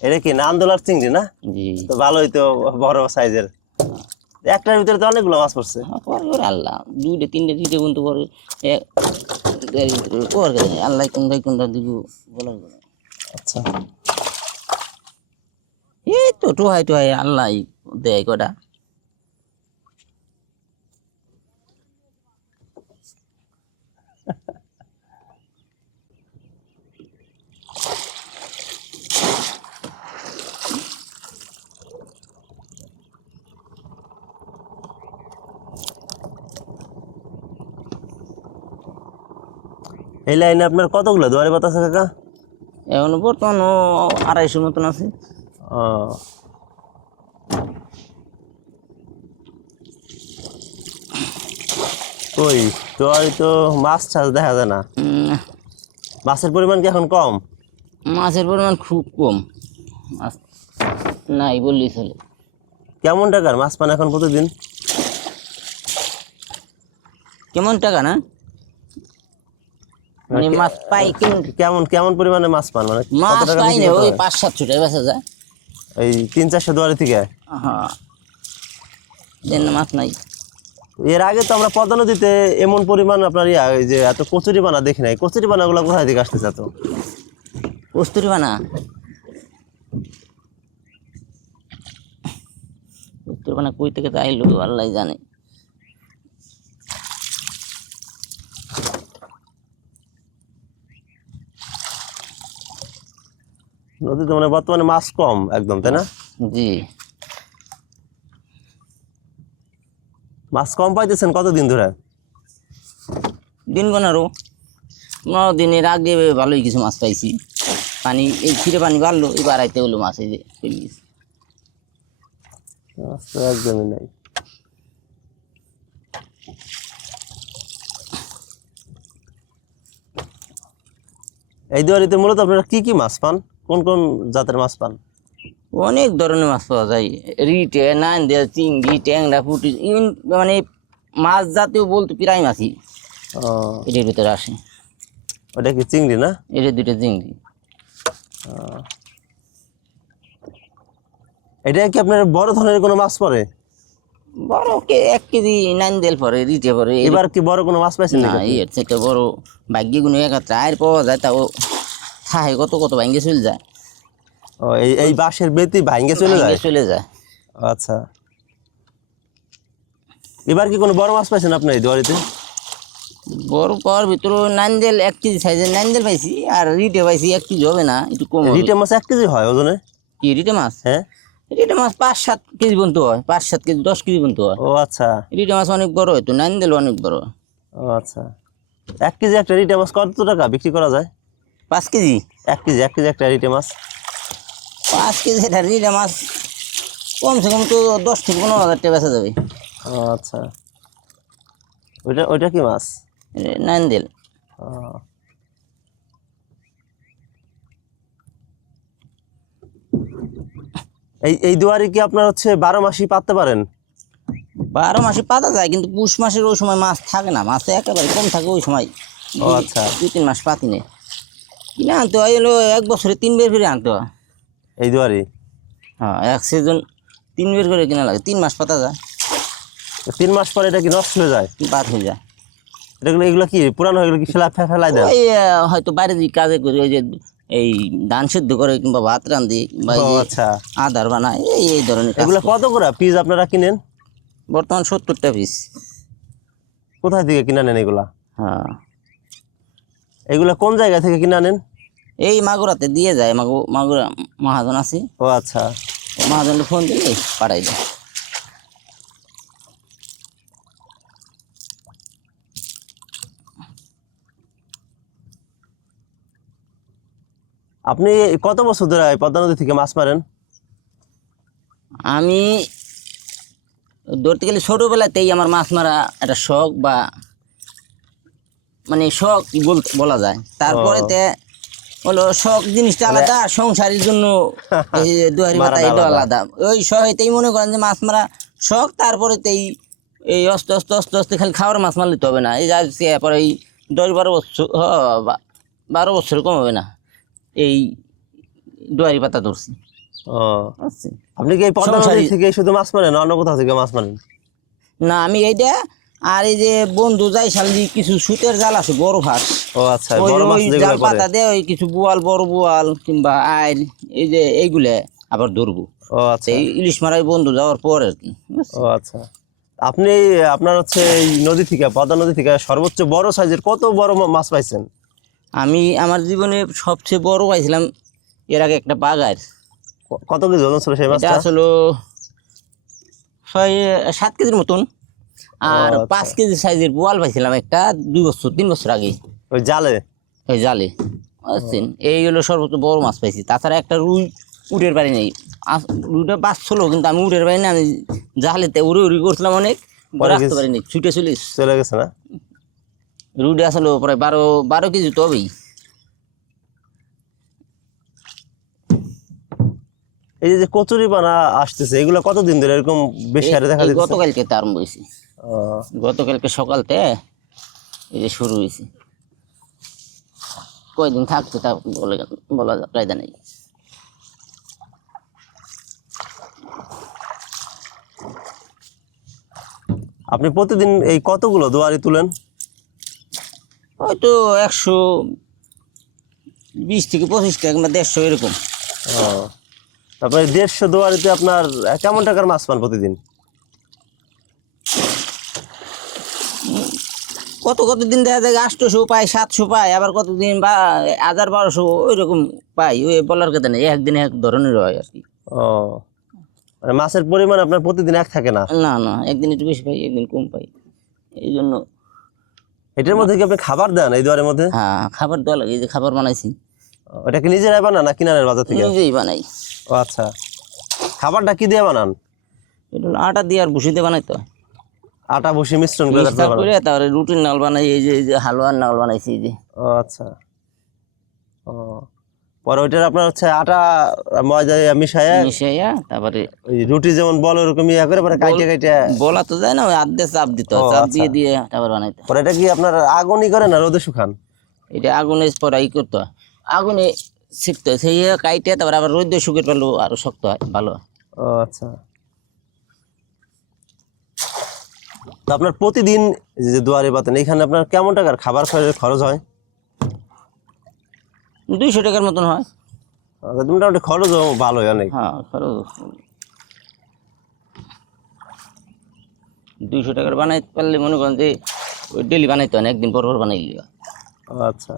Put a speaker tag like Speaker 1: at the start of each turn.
Speaker 1: এটা কি নান্দোলার চিংড়ি না?
Speaker 2: ভালো
Speaker 1: তো ভালোই তো বড় সাইজের। একটার ভিতরে তো অনেকগুলো মাছ পড়ছে।
Speaker 2: হ্যাঁ, আল্লাহ। দুইটা তিনটে দিতে বন্ধু পরে আল্লাহ কোনটা কোনটা দিব বলা
Speaker 1: আচ্ছা।
Speaker 2: এই তো টোহাই টোহাই আল্লাহ দেয় কটা।
Speaker 1: এই লাইনে আপনার কতগুলো? দুয়ারে পাতা আছে কাকা?
Speaker 2: এখন বর্তমান আড়াইশোর মতন আছে।
Speaker 1: ও। ওই দুয়ারে তো মাছ টাছ দেখা যায় না। মাছের পরিমাণ কি এখন কম?
Speaker 2: মাছের পরিমাণ খুব কম। মাছ নাই বললি চলে
Speaker 1: কেমন টাকার মাছ পান এখন প্রতিদিন?
Speaker 2: কেমন টাকা না? মানে মাছ পাই কেমন
Speaker 1: কেমন পরিমাণে মাছ পান? মানে
Speaker 2: মাছ পাই না ওই পাঁচ সাতশো টাকা বেচা যায়।
Speaker 1: এই তিন চারশো দুয়ারে থেকে?
Speaker 2: হ্যাঁ মাছ নাই।
Speaker 1: এর আগে তো আমরা পদ্মা নদীতে এমন পরিমাণ আপনার ইয়া যে এত কচুরি বানা দেখি নাই। কচুরি বানাগুলো কোথায় থেকে আসতেছে এত?
Speaker 2: কস্তুরি বানা কস্তুরি বানা কই থেকে চাইলো আল্লাহ জানে।
Speaker 1: নদীতে মানে বর্তমানে মাছ কম একদম তাই না?
Speaker 2: জি।
Speaker 1: মাছ কম পাইতেছেন কতদিন ধরে?
Speaker 2: দিন গোনারও পনেরো দিনের আগে ভালোই কিছু মাছ পাইছি। পানি এই ছিঁড়ে পানি বাড়লো এবার আইতে হলো মাছ এই যে
Speaker 1: একদমই নাই। এই দুয়ারিতে মূলত আপনারা কি কি মাছ পান? কোন কোন জাতের মাছ পান?
Speaker 2: অনেক ধরনের মাছ পাওয়া যায়। রিটে নান দেয়া চিংড়ি ট্যাংরা পুটি ইভেন মানে মাছ জাতীয় বলতে প্রায় মাছই। এটার ভিতরে আসে।
Speaker 1: ওটা কি চিংড়ি না?
Speaker 2: এটা দুটো চিংড়ি।
Speaker 1: এটা কি আপনার বড় ধরনের কোনো মাছ পড়ে?
Speaker 2: বড় কে এক কেজি নাইন দেল পরে রিটে পরে
Speaker 1: এবার কি বড় কোনো মাছ পাইছেন
Speaker 2: না এর থেকে বড় ভাগ্যে গুলো একাত্রে আর পাওয়া যায় তাও খায় কত কত ভাঙ্গে চলে যায়।
Speaker 1: ও, এই এই বাঁশের বেতি ভাঙ্গে চলে যায়?
Speaker 2: চলে যায়।
Speaker 1: আচ্ছা। এবার কি কোনো বড় মাছ পাইছেন আপনি এই দুয়ারিতে?
Speaker 2: বড় পাওয়ার ভিতরে নাইনদেল এক কেজি সাইজের নাইনদেল পাইছি আর রিটে পাইছি এক কেজি হবে না একটু কম।
Speaker 1: রিটে মাছ এক কেজি হয় ওজনে?
Speaker 2: কি রিটে মাছ?
Speaker 1: হ্যাঁ।
Speaker 2: রিটে মাছ পাঁচ সাত কেজি পর্যন্ত হয় পাঁচ সাত কেজি দশ কেজি পর্যন্ত হয়।
Speaker 1: ও আচ্ছা।
Speaker 2: রিটে মাছ অনেক বড় হয় তো নাইনদেল অনেক বড়। হয়।
Speaker 1: ও আচ্ছা। এক কেজি একটা রিটে মাছ কত টাকা বিক্রি করা যায়?
Speaker 2: পাঁচ কেজি?
Speaker 1: এক কেজি এক কেজি একটা রিটে মাছ।
Speaker 2: পাঁচ কেজি একটা রিটে মাছ কমসে কম তো দশ থেকে পনেরো হাজার টাকা বেচা যাবে।
Speaker 1: আচ্ছা। ওইটা ওইটা কি মাছ?
Speaker 2: নাইনদেল।
Speaker 1: এই এই দুয়ারে কি আপনার হচ্ছে বারো মাসই পাততে পারেন?
Speaker 2: বারো মাসে পাতা যায় কিন্তু পুষ মাসের ওই সময় মাছ থাকে না। মাছ একেবারে কম থাকে ওই সময়।
Speaker 1: ও আচ্ছা।
Speaker 2: দুই তিন মাস পাতি নেই কিনে আনতে হয় এলো এক বছরে তিন বের করে আনতে হয়।
Speaker 1: এই দুয়ারে?
Speaker 2: হ্যাঁ এক সিজন তিন বের করে কিনা লাগে তিন মাস পাতা যায়।
Speaker 1: তিন মাস পরে এটা কি নষ্ট হয়ে যায়?
Speaker 2: বাদ হয়ে যায়।
Speaker 1: এগুলো এগুলো কি পুরানো হয়ে গেলে কি ফেলা ফেলাই দেয়
Speaker 2: হয়তো বাইরে দিয়ে কাজে করি ওই যে এই ধান সেদ্ধ করে কিংবা ভাত রান্ধি বা যে
Speaker 1: আচ্ছা।
Speaker 2: আদার বানায় এই এই ধরনের
Speaker 1: এগুলো কত করে পিস আপনারা কিনেন?
Speaker 2: বর্তমান সত্তরটা পিস
Speaker 1: কোথায় থেকে কিনে নেন এগুলা?
Speaker 2: হ্যাঁ।
Speaker 1: এগুলা কোন জায়গা থেকে কিনে আনেন?
Speaker 2: এই মাগুরাতে দিয়ে যায় মাগু মাগুরা মহাজন আছে।
Speaker 1: ও আচ্ছা।
Speaker 2: মহাজনকে ফোন দিলে পাঠাই দেয়।
Speaker 1: আপনি কত বছর ধরে পদ্মা নদী থেকে মাছ মারেন?
Speaker 2: আমি ধরতে গেলে ছোটোবেলাতেই আমার মাছ মারা একটা শখ বা মানে শখ বল- বলা যায়। তারপরে তে হলো শখ জিনিসটা আলাদা আর সংসারের জন্য দুয়ারি পাতা এটা
Speaker 1: আলাদা।
Speaker 2: আলাদা। ওই শখেতেই মনে করেন যে মাছ মারা শখ তারপরে তেই এই অস্তে অস্তে অস্তে অস্তে খালি খাওয়ার মাছ মারলে তো হবে না। এই যাচ্ছে পরে এই দশ বারো বছর হ, বারো বছর কম হবে না। এই ডুয়ারি পাতা ধরছি।
Speaker 1: ও। আপনি কি এই পদ্মা থেকে শুধু মাছ মারেন অন্য কোথাও থেকে মাছ মারেন?
Speaker 2: না আমি এইটা আর এই যে বন্ধু যাই সালি কিছু সুতের জাল আছে বড় ফাঁস।
Speaker 1: ও আচ্ছা বড় মাছ যেগুলো
Speaker 2: জাল পাতা দেয় ওই কিছু বোয়াল বড় বোয়াল কিংবা আইল এই যে এইগুলা আবার ধরবো।
Speaker 1: ও আচ্ছা।
Speaker 2: ইলিশ মারাই বন্ধু যাওয়ার পর আর কি
Speaker 1: ও আচ্ছা। আপনি আপনার হচ্ছে এই নদী থেকে পদ্মা নদী থেকে সর্বোচ্চ বড় সাইজের কত বড় মাছ পাইছেন?
Speaker 2: আমি আমার জীবনে সবচেয়ে বড় পাইছিলাম এর আগে একটা বাগার
Speaker 1: কত কেজি ওজন ছিল সেই মাছটা?
Speaker 2: আসলে ছয় সাত কেজির মতন। আর
Speaker 1: আচ্ছা।
Speaker 2: পাঁচ কেজি সাইজের বোয়াল পাইছিলাম একটা দুই বছর তিন বছর আগে
Speaker 1: ওই জালে?
Speaker 2: ওই জালে। বুঝছেন? এই হলো সর্বোচ্চ বড় মাছ পাইছি। তাছাড়া একটা রুই উড়ের বাড়ি নেই। রুইটা বাঁচছিল কিন্তু আমি উড়ের বাড়ি না আমি জালেতে উড়ে উড়ি করছিলাম অনেক।
Speaker 1: পরে
Speaker 2: রাখতে? পারিনি ছুটে চলিস
Speaker 1: চলে গেছে না?
Speaker 2: রুইটা আসলে প্রায় বারো বারো কেজি তো হবেই
Speaker 1: এই যে- কচুরি পানা আসতেছে এগুলো কতদিন ধরে এরকম বেশি হারে দেখা দিচ্ছে
Speaker 2: গতকালকে তো আরম্ভ হয়েছে। গতকালকে সকালতে এই যে শুরু হয়েছে। কয়দিন থাকছে তা বলে বলা কায়দা নেই
Speaker 1: আপনি প্রতিদিন এই কতগুলো দুয়ারি তুলেন?
Speaker 2: হয়তো একশো বিশ থেকে পঁচিশটা কিংবা দেড়শো এরকম।
Speaker 1: ও। তারপরে দেড়শো দুয়ারিতে আপনার কেমন টাকার মাছ পান প্রতিদিন?
Speaker 2: কত কত দিন দেখা যায় আটশোশো পাই সাতশো পাই আবার কতদিন বা হাজার বারোশো ওই রকম পাই ওই বলার কথা নেই একদিন এক ধরনের হয় আর কি।
Speaker 1: ও মানে মাছের পরিমাণ আপনার প্রতিদিন এক থাকে না?
Speaker 2: না না একদিন একটু বেশি পাই একদিন কম পাই এই জন্য।
Speaker 1: এটার মধ্যে কি আপনি খাবার দেন এই দুয়ারের মধ্যে?
Speaker 2: হ্যাঁ খাবার দেওয়া লাগে এই যে খাবার বানাইছি।
Speaker 1: ওটা কি নিজেরাই বানান না কিনারের বাজার থেকে?
Speaker 2: নিজেই বানাই।
Speaker 1: ও আচ্ছা। খাবারটা কি দিয়ে বানান?
Speaker 2: এটা হলো আটা দিয়ে আর ভুসিতে বানাই তো।
Speaker 1: আটা বসে মিশ্রণ করে তারপরে
Speaker 2: করে তারপরে রুটির নাল বানাই এই যে এই যে হালুয়ার নাল বানাইছি এই যে।
Speaker 1: ও আচ্ছা। ও। পরে ওইটার আপনার হচ্ছে আটা ময়দা মিশায়
Speaker 2: মিশাইয়া তারপরে
Speaker 1: ওই রুটি যেমন বল ওরকম ইয়া করে পরে কাইটে কাইটে
Speaker 2: বলা তো যায় না ওই আধে চাপ দিতে চাপ
Speaker 1: আচ্ছা।
Speaker 2: দিয়ে দিয়ে তারপর বানাইতে
Speaker 1: পরে এটা কি আপনার আগুনই করে না রোদে শুকান?
Speaker 2: এটা আগুনে পরে ই করতে হয়। আগুনে শিখতে হয় সেই কাইটে তারপর আবার রোদ দিয়ে শুকিয়ে পেল আরও শক্ত হয় ভালো হয়।
Speaker 1: ও আচ্ছা। তো আপনার প্রতিদিন যে দুয়ারে পাতেন এখানে আপনার কেমন টাকার খাবার খরচ- খরচ হয়?
Speaker 2: দুইশো টাকার মতন হয়।
Speaker 1: আচ্ছা, মোটামুটি খরচও ভালোই অনেক।
Speaker 2: হ্যাঁ খরচ। দুইশো টাকার বানাইতে পারলে মনে করেন যে ওই ডেলি বানাইতে হয় না একদিন পর পর বানাইলে। হয়।
Speaker 1: আচ্ছা।